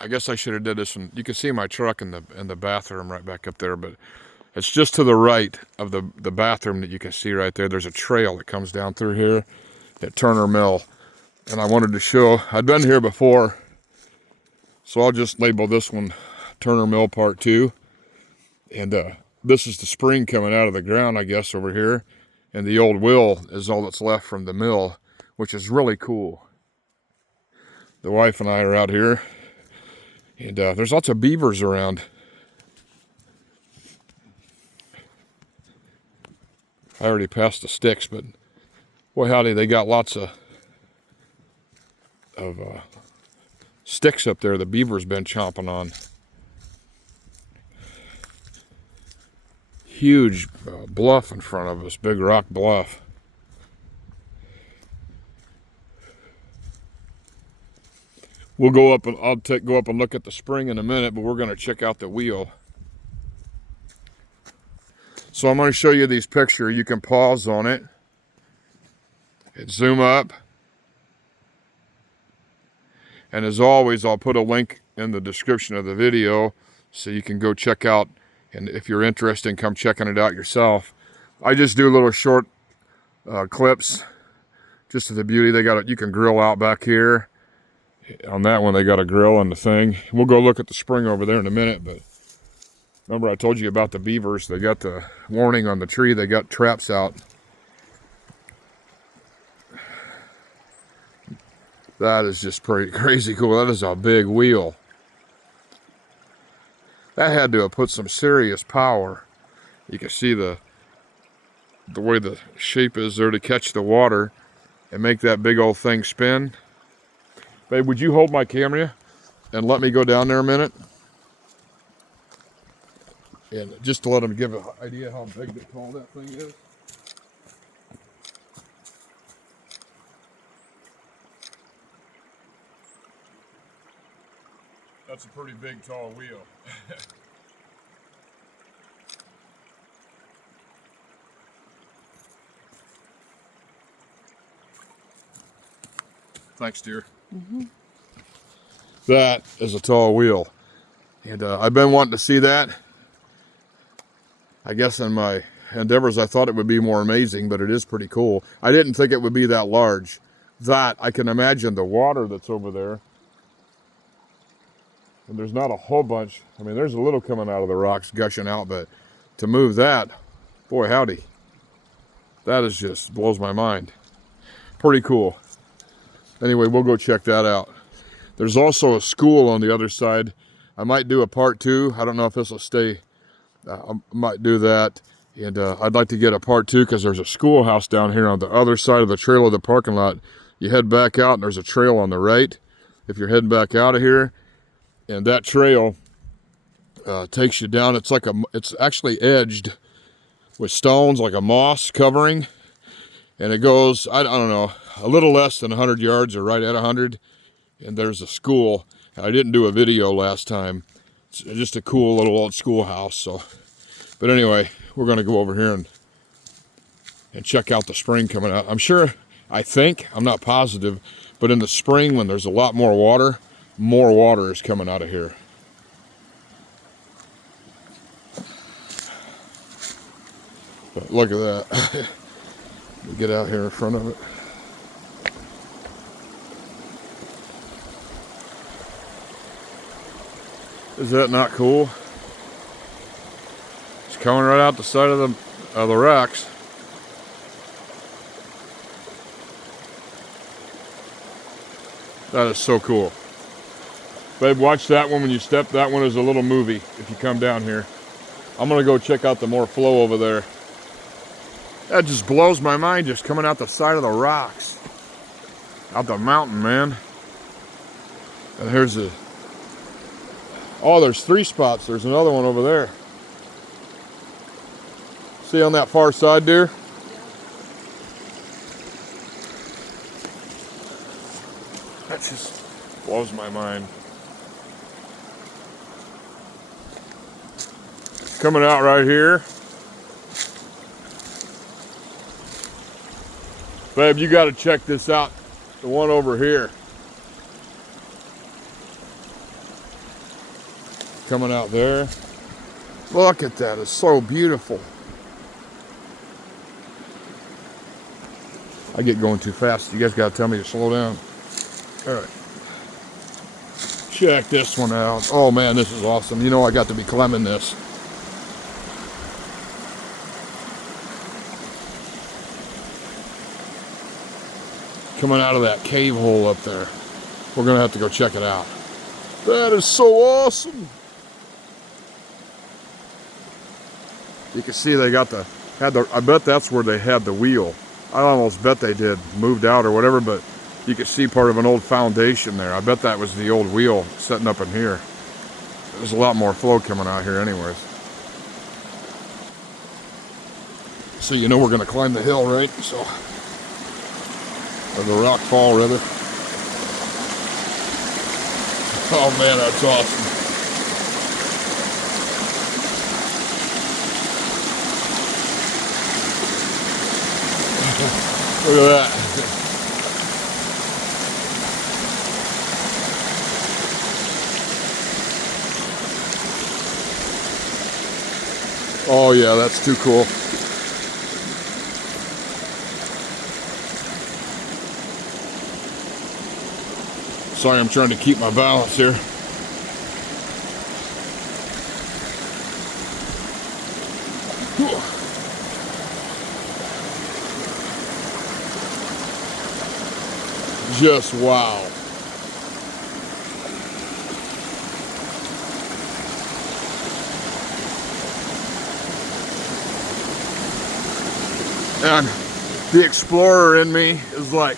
I guess I should have did this one. You can see my truck in the bathroom right back up there, but it's just to the right of the bathroom that you can see right there. There's a trail that comes down through here at Turner Mill. And I wanted to show, I've been here before, so I'll just label this one Turner Mill Part 2. And this is the spring coming out of the ground, I guess, over here. And the old wheel is all that's left from the mill, which is really cool. The wife and I are out here, and there's lots of beavers around. I already passed the sticks, but boy howdy, they got lots of sticks up there the beaver's been chomping on. Huge bluff in front of us, big rock bluff. We'll go up and go up and look at the spring in a minute, but we're going to check out the wheel. So I'm going to show you these pictures. You can pause on it and zoom up. And as always, I'll put a link in the description of the video so you can go check out. And if you're interested, come checking it out yourself. I just do little short clips just of the beauty. They got it. You can grill out back here. On that one, they got a grill on the thing. We'll go look at the spring over there in a minute. But remember, I told you about the beavers. They got the warning on the tree. They got traps out. That is just pretty crazy cool. That is a big wheel. That had to have put some serious power. You can see the way the shape is there to catch the water and make that big old thing spin. Babe, would you hold my camera and let me go down there a minute? And just to let them give an idea how big and tall that thing is. That's a pretty big, tall wheel. Thanks, dear. Mm-hmm. That is a tall wheel. And I've been wanting to see that. I guess in my endeavors, I thought it would be more amazing, but it is pretty cool. I didn't think it would be that large. That, I can imagine the water that's over there. And there's not a whole bunch. I mean, there's a little coming out of the rocks, gushing out, but to move that, boy, howdy. That is just blows my mind. Pretty cool. Anyway, we'll go check that out. There's also a school on the other side. I might do a part 2. I don't know if this will stay. I might do that. And I'd like to get a part 2 because there's a schoolhouse down here on the other side of the trail of the parking lot. You head back out and there's a trail on the right if you're heading back out of here. And that trail takes you down. It's actually edged with stones, like a moss covering. And it goes, I don't know, a little less than 100 yards or right at 100. And there's a school. I didn't do a video last time. It's just a cool little old schoolhouse. So, but anyway, we're going to go over here and check out the spring coming out. I'm not positive, but in the spring when there's a lot more water is coming out of here. But look at that. Get out here in front of it. Is that not cool? It's coming right out the side of the rocks. That is so cool. Babe, watch that one when you step. That one is a little movie if you come down here. I'm going to go check out the more flow over there. That just blows my mind, just coming out the side of the rocks. Out the mountain, man. And here's there's 3 spots. There's another one over there. See on that far side, dear? That just blows my mind. Coming out right here. Babe, you got to check this out. The one over here. coming out there. Look at that, it's so beautiful. I get going too fast. You guys gotta tell me to slow down. All right. Check this one out. Oh man, this is awesome. You know I got to be climbing this. Coming out of that cave hole up there. We're gonna have to go check it out. That is so awesome. You can see they got I bet that's where they had the wheel. I almost bet they did, moved out or whatever, but you can see part of an old foundation there. I bet that was the old wheel setting up in here. There's a lot more flow coming out here anyways. So you know we're gonna climb the hill, right? So, or the rock fall rather. Oh man, that's awesome. Look at that. Oh yeah, that's too cool. Sorry, I'm trying to keep my balance here. Just wow. And the explorer in me is like,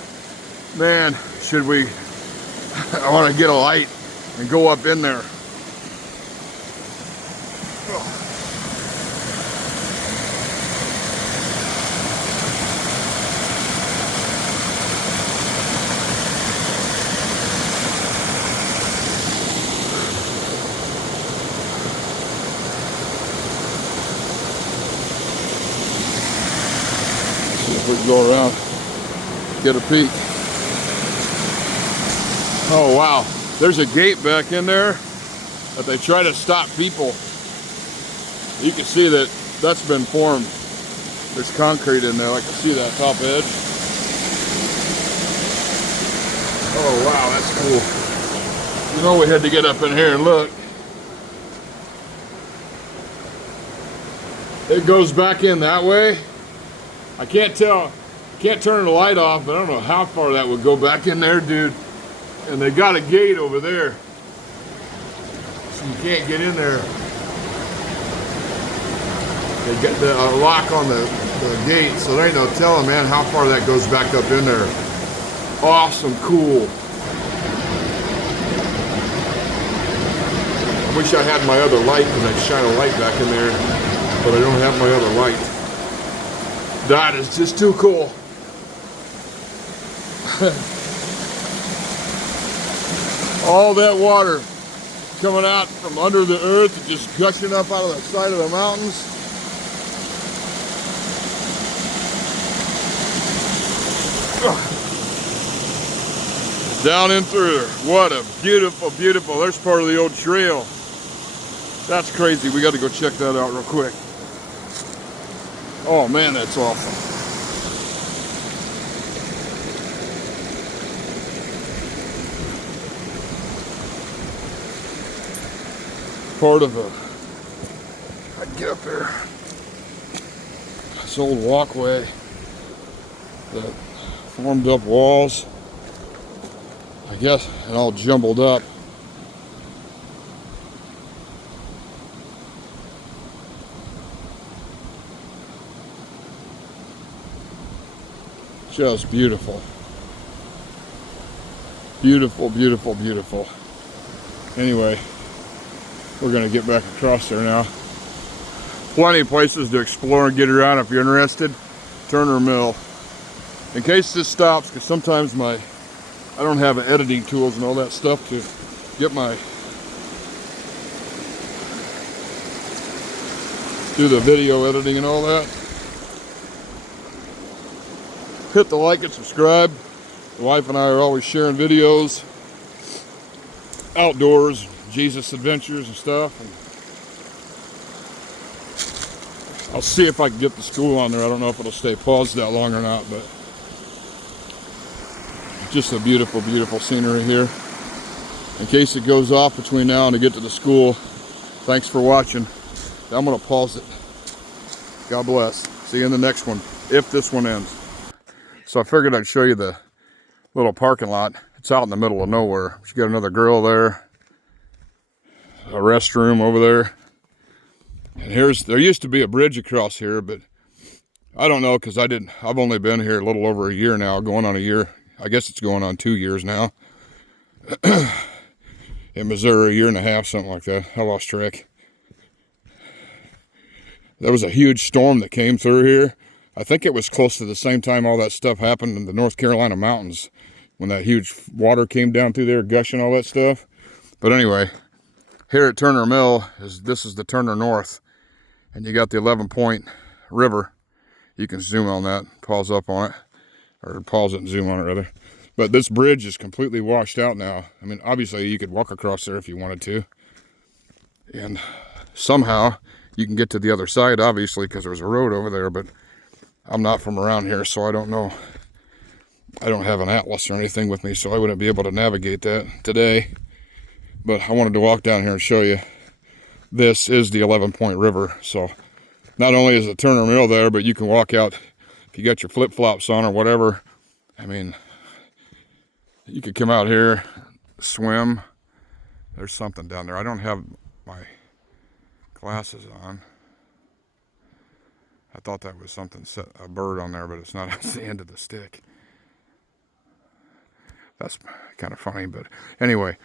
man, should we, I want to get a light and go up in there. We can go around, get a peek. Oh wow, there's a gate back in there that they try to stop people. You can see that that's been formed. There's concrete in there, I can see that top edge. Oh wow, that's cool. You know we had to get up in here and look. It goes back in that way. I can't tell, can't turn the light off, but I don't know how far that would go back in there, dude. And they got a gate over there, so you can't get in there. They got the lock on the gate, so there ain't no telling, man, how far that goes back up in there. Awesome, cool. I wish I had my other light, because I'd shine a light back in there, but I don't have my other light. That is just too cool. All that water coming out from under the earth and just gushing up out of the side of the mountains. Down in through there. What a beautiful, beautiful, there's part of the old trail. That's crazy. We got to go check that out real quick. Oh man, that's awesome. Part of I can get up there. This old walkway that formed up walls, I guess, and all jumbled up. Just beautiful. Beautiful, beautiful, beautiful. Anyway, we're gonna get back across there now. Plenty of places to explore and get around if you're interested. Turner Mill. In case this stops, because sometimes I don't have editing tools and all that stuff to get do the video editing and all that. Hit the like and subscribe. The wife and I are always sharing videos, outdoors, Jesus Adventures and stuff. And I'll see if I can get the school on there. I don't know if it'll stay paused that long or not, but just a beautiful, beautiful scenery here. In case it goes off between now and to get to the school, thanks for watching. I'm going to pause it. God bless. See you in the next one, if this one ends. So I figured I'd show you the little parking lot. It's out in the middle of nowhere. You got another grill there, a restroom over there. And there used to be a bridge across here, but I don't know, because I've only been here a little over a year now, going on a year. I guess it's going on 2 years now. In Missouri, a year and a half, something like that. I lost track. There was a huge storm that came through here. I think it was close to the same time all that stuff happened in the North Carolina mountains, when that huge water came down through there, gushing all that stuff. But anyway, here at Turner Mill, this is the Turner North. And you got the 11-point river. You can zoom on that, pause up on it, or pause it and zoom on it rather. But this bridge is completely washed out now. I mean, obviously you could walk across there if you wanted to. And somehow you can get to the other side, obviously, because there's a road over there, but I'm not from around here, so I don't know. I don't have an atlas or anything with me, so I wouldn't be able to navigate that today. But I wanted to walk down here and show you. This is the 11-point river, so not only is the Turner Mill there, but you can walk out if you got your flip-flops on or whatever. I mean, you could come out here, swim. There's something down there. I don't have my glasses on. I thought that was something, a bird on there, but it's not. It's the end of the stick. That's kind of funny, but anyway,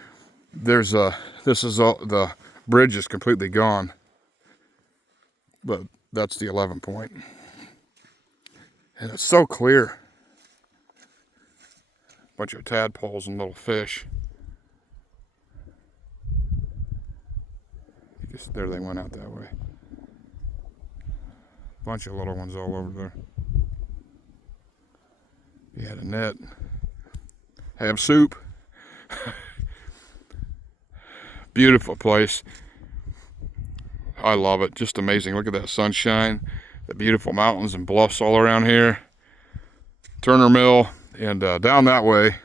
this is the bridge is completely gone, but that's the 11-point, and it's so clear. Bunch of tadpoles and little fish. There they went out that way. Bunch of little ones all over there. You had a net. Have soup. Beautiful place. I love it. Just amazing. Look at that sunshine. The beautiful mountains and bluffs all around here. Turner Mill. And down that way,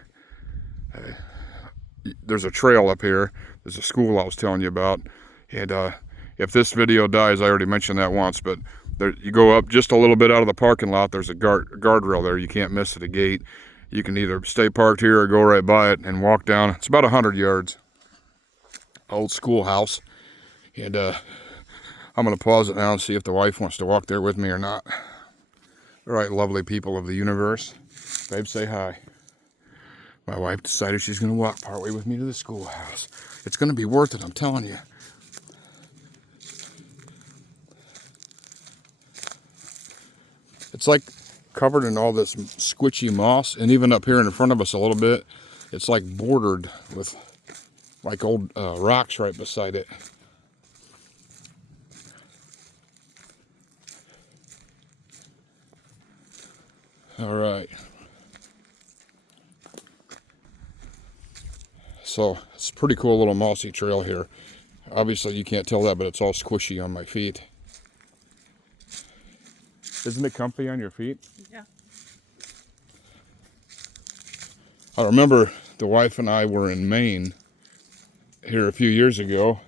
there's a trail up here. There's a school I was telling you about. And if this video dies, I already mentioned that once, but there, you go up just a little bit out of the parking lot, there's a guardrail there. You can't miss it, a gate. You can either stay parked here or go right by it and walk down. It's about 100 yards. Old schoolhouse. And I'm going to pause it now and see if the wife wants to walk there with me or not. All right, lovely people of the universe. Babe, say hi. My wife decided she's going to walk partway with me to the schoolhouse. It's going to be worth it, I'm telling you. It's like covered in all this squishy moss, and even up here in front of us a little bit, it's like bordered with like old rocks right beside it. All right. So it's a pretty cool little mossy trail here. Obviously you can't tell that, but it's all squishy on my feet. Isn't it comfy on your feet? Yeah. I remember the wife and I were in Maine here a few years ago,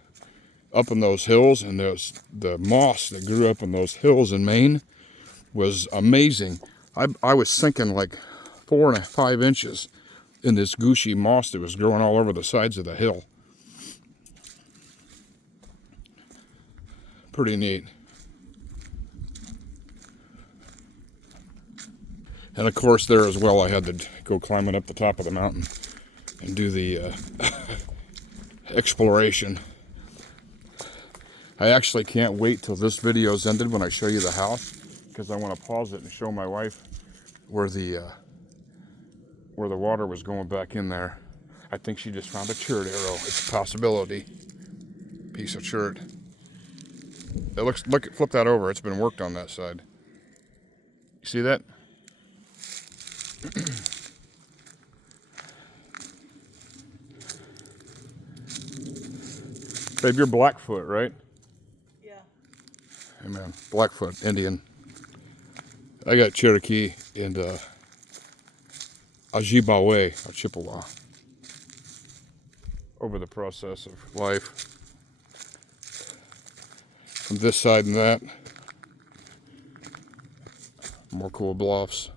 up in those hills, and the moss that grew up in those hills in Maine was amazing. I was sinking like 4 and 5 inches in this gushy moss that was growing all over the sides of the hill. Pretty neat. And of course there as well I had to go climbing up the top of the mountain and do the exploration. I actually can't wait till this video's ended when I show you the house, because I want to pause it and show my wife where the water was going back in there. I think she just found a chert arrow. It's a possibility. Piece of chert. It looks, look, flip that over. It's been worked on that side. You see that? Babe, you're Blackfoot, right? Yeah. Hey man, Blackfoot Indian. I got Cherokee and Ojibwe, or Chippewa, over the process of life. From this side and that, more cool bluffs.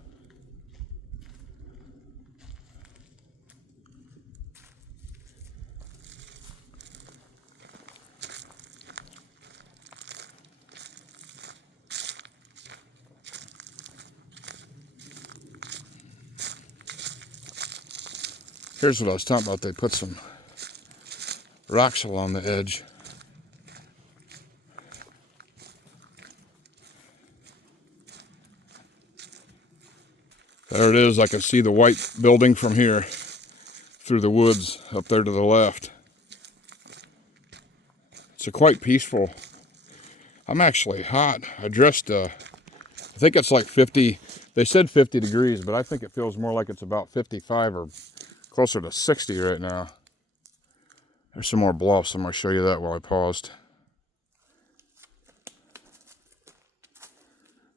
Here's what I was talking about. They put some rocks along the edge. There it is. I can see the white building from here through the woods up there to the left. It's a quite peaceful. I'm actually hot. I dressed, I think it's like 50. They said 50 degrees, but I think it feels more like it's about 55 or closer to 60 right now. There's some more bluffs. I'm going to show you that while I paused.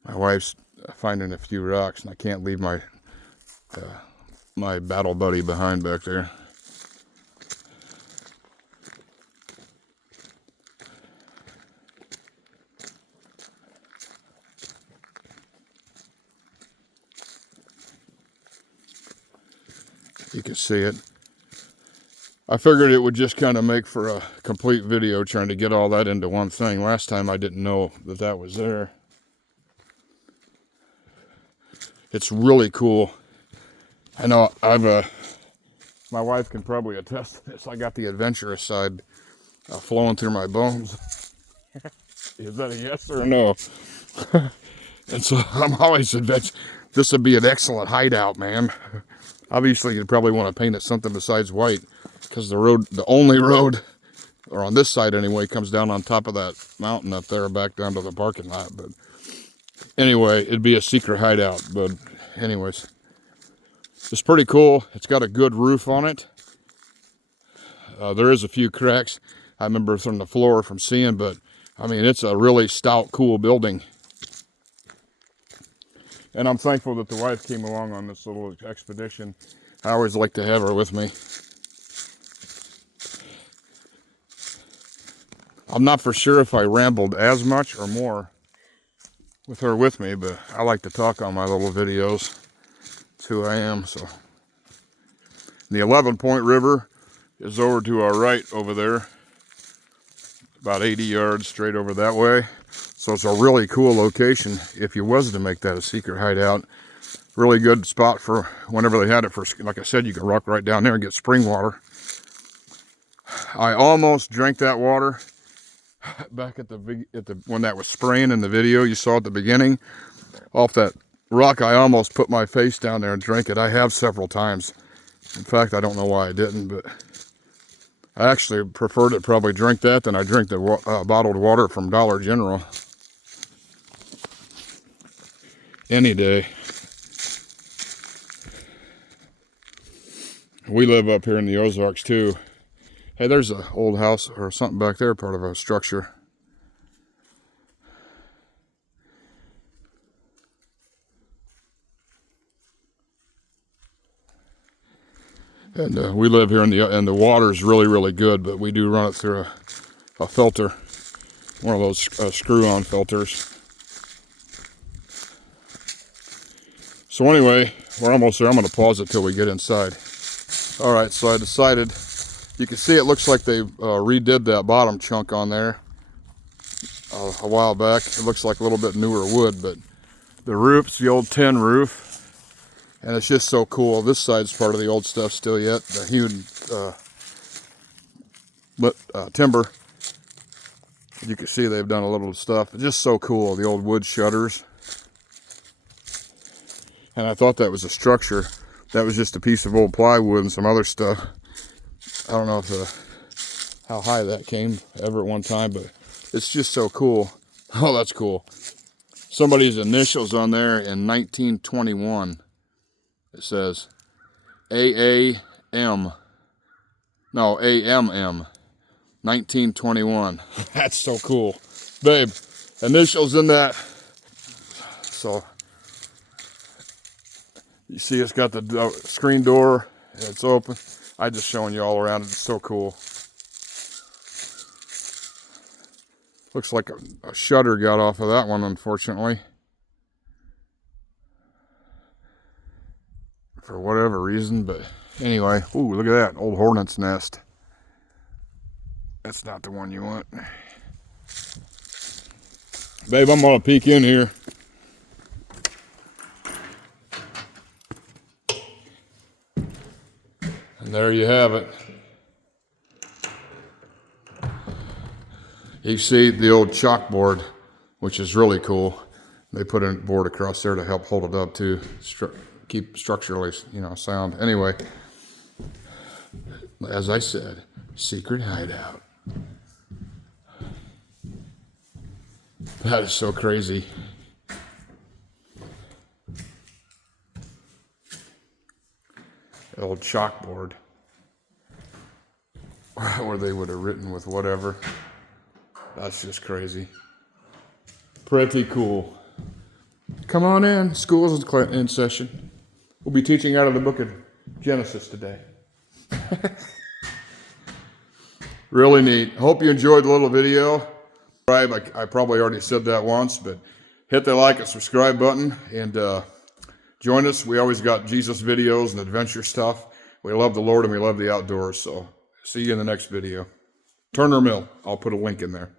My wife's finding a few rocks, and I can't leave my my battle buddy behind back there. You can see it. I figured it would just kind of make for a complete video trying to get all that into one thing. Last time I didn't know that that was there. It's really cool. I know my wife can probably attest to this. I got the adventurous side flowing through my bones. Is that a yes or a no? And so I'm always adventurous. This would be an excellent hideout, man. Obviously, you'd probably want to paint it something besides white, because the only road, or on this side anyway, comes down on top of that mountain up there, back down to the parking lot. But anyway, it'd be a secret hideout. But anyways, it's pretty cool. It's got a good roof on it. There is a few cracks, I remember from the floor from seeing, but I mean, it's a really stout, cool building. And I'm thankful that the wife came along on this little expedition. I always like to have her with me. I'm not for sure if I rambled as much or more with her with me, but I like to talk on my little videos. That's who I am. So the 11 Point River is over to our right over there, about 80 yards straight over that way. So it's a really cool location if you was to make that a secret hideout. Really good spot for whenever they had it for, like I said, you can walk right down there and get spring water. I almost drank that water back at the when that was spraying in the video you saw at the beginning. Off that rock, I almost put my face down there and drank it. I have several times. In fact, I don't know why I didn't, but I actually prefer to probably drink that than I drink the bottled water from Dollar General. Any day. We live up here in the Ozarks too. Hey, there's an old house or something back there, part of a structure. And we live here and the water is really, really good, but we do run it through a filter, one of those screw-on filters. So anyway, we're almost there. I'm going to pause it till we get inside. All right, so I decided, you can see it looks like they redid that bottom chunk on there a while back. It looks like a little bit newer wood, but the roof's the old tin roof. And it's just so cool. This side's part of the old stuff still yet. The hewed timber. You can see they've done a little stuff. It's just so cool, the old wood shutters. And I thought that was a structure. That was just a piece of old plywood and some other stuff. I don't know if how high that came ever at one time, but it's just so cool. Oh, that's cool. Somebody's initials on there in 1921. It says AAM. No, AMM. 1921. That's so cool. Babe, initials in that. So, you see it's got the screen door. It's open. I just showing you all around it. It's so cool. Looks like a shutter got off of that one, unfortunately. For whatever reason, but anyway. Ooh, look at that. Old hornet's nest. That's not the one you want. Babe, I'm gonna peek in here. And there you have it. You see the old chalkboard, which is really cool. They put a board across there to help hold it up too, keep structurally, sound. Anyway, as I said, secret hideout. That is so crazy. The old chalkboard where they would have written with whatever. That's just crazy. Pretty cool. Come on in. School's in session. We'll be teaching out of the book of Genesis today. Really neat. Hope you enjoyed the little video. I probably already said that once, but hit the like and subscribe button and join us. We always got Jesus videos and adventure stuff. We love the Lord and we love the outdoors. So see you in the next video. Turner Mill. I'll put a link in there.